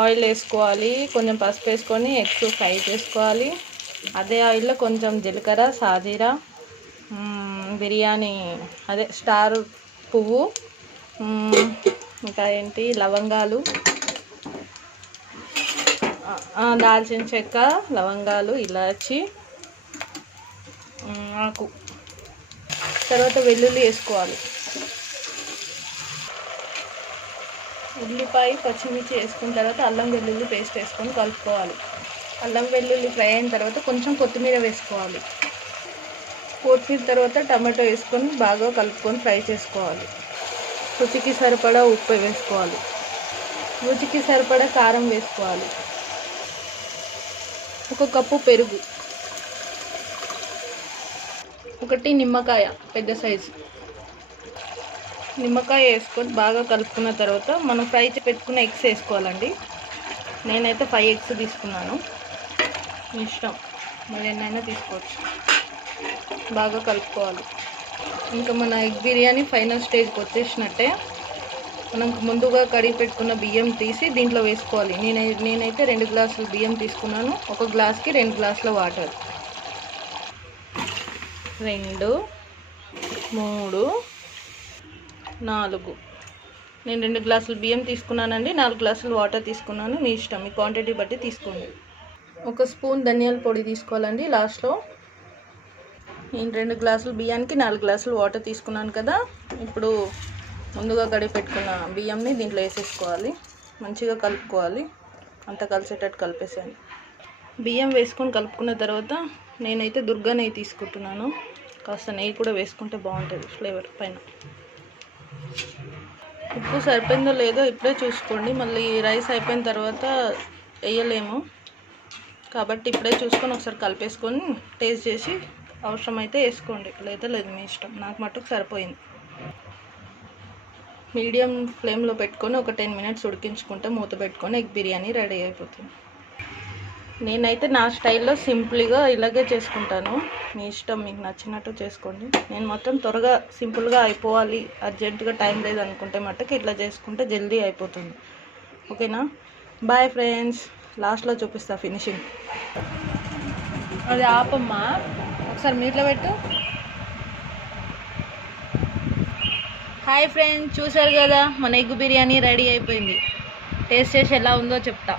Oil వేసుకోవాలి, కొంచెం పసుపు వేసుకొని ఎగ్స్ ఫ్రై చేసుకోవాలి. అదే ఆయిల్లో కొంచెం జీలకర్ర, సాజీరా, బిర్యానీ అదే స్టార్ పువ్వు, ఇంకా ఏంటి లవంగాలు, దాల్చిన చెక్క, లవంగాలు, ఇలాచి, ఆకు, తర్వాత వెల్లుల్లి వేసుకోవాలి. ఉల్లిపాయ, పచ్చిమిర్చి వేసుకున్న తర్వాత అల్లం వెల్లుల్లి పేస్ట్ వేసుకొని కలుపుకోవాలి. అల్లం వెల్లుల్లి ఫ్రై అయిన తర్వాత కొంచెం కొత్తిమీర వేసుకోవాలి. కొత్తిమీర తర్వాత టమాటో వేసుకొని బాగా కలుపుకొని ఫ్రై చేసుకోవాలి. రుచికి సరిపడా ఉప్పు వేసుకోవాలి. రుచికి సరిపడా కారం వేసుకోవాలి. 1 కప్పు పెరుగు, 1 నిమ్మకాయ పెద్ద సైజు నిమ్మకాయ వేసుకొని బాగా కలుపుకున్న తర్వాత మనం ఫ్రై చేసి పెట్టుకున్న ఎగ్స్ వేసుకోవాలండి. నేనైతే 5 ఎగ్స్ తీసుకున్నాను. మీ ఇష్టం, మీరు ఎన్నైనా తీసుకోవచ్చు. బాగా కలుపుకోవాలి. ఇంకా మన ఎగ్ బిర్యానీ ఫైనల్ స్టేజ్కి వచ్చేసినట్టే. మనం ముందుగా కడిగి పెట్టుకున్న బియ్యం తీసి దీంట్లో వేసుకోవాలి. నేనైతే 2 గ్లాసులు బియ్యం తీసుకున్నాను. 1 గ్లాస్కి 2 గ్లాసుల వాటర్. 2, 3, 4. నేను 2 గ్లాసులు బియ్యం తీసుకున్నానండి. 4 గ్లాసులు వాటర్ తీసుకున్నాను. మీ ఇష్టం, మీ క్వాంటిటీ బట్టి తీసుకోండి. 1 స్పూన్ ధనియాల పొడి తీసుకోవాలండి లాస్ట్లో. నేను 2 గ్లాసులు బియ్యానికి 4 గ్లాసులు వాటర్ తీసుకున్నాను కదా. ఇప్పుడు ముందుగా కడిగి పెట్టుకున్న బియ్యంని దీంట్లో వేసేసుకోవాలి. మంచిగా కలుపుకోవాలి. అంతా కలిసేటట్టు కలిపేసాను. బియ్యం వేసుకొని కలుపుకున్న తర్వాత నేనైతే దుర్గా నెయ్యి తీసుకుంటున్నాను. కాస్త నెయ్యి కూడా వేసుకుంటే బాగుంటుంది ఫ్లేవర్ పైన. ఉప్పు సరిపోయిందో లేదో ఇప్పుడే చూసుకోండి. మళ్ళీ రైస్ అయిపోయిన తర్వాత వేయలేము కాబట్టి ఇప్పుడే చూసుకొని ఒకసారి కలిపేసుకొని టేస్ట్ చేసి అవసరమైతే వేసుకోండి, లేదా లేదు మీ ఇష్టం. నాకు మట్టుకు సరిపోయింది. మీడియం ఫ్లేమ్లో పెట్టుకొని ఒక 10 మినిట్స్ ఉడికించుకుంటే మూత పెట్టుకొని ఎగ్ బిర్యానీ రెడీ అయిపోతుంది. నేనైతే నా స్టైల్లో సింపుల్గా ఇలాగే చేసుకుంటాను. మీ ఇష్టం, మీకు నచ్చినట్టు చేసుకోండి. నేను మొత్తం త్వరగా సింపుల్గా అయిపోవాలి, అర్జెంటుగా టైం లేదు అనుకుంటే మట్టుకు ఇట్లా చేసుకుంటే జల్దీ అయిపోతుంది. ఓకేనా? Bye friends. లాస్ట్లో చూపిస్తా ఫినిషింగ్. అది ఆపమ్మా, ఒకసారి మీట్లో పెట్టు. హాయ్ ఫ్రెండ్స్, చూసారు కదా మన ఎగ్ బిర్యానీ రెడీ అయిపోయింది. టేస్ట్ చేసి ఎలా ఉందో చెప్తా.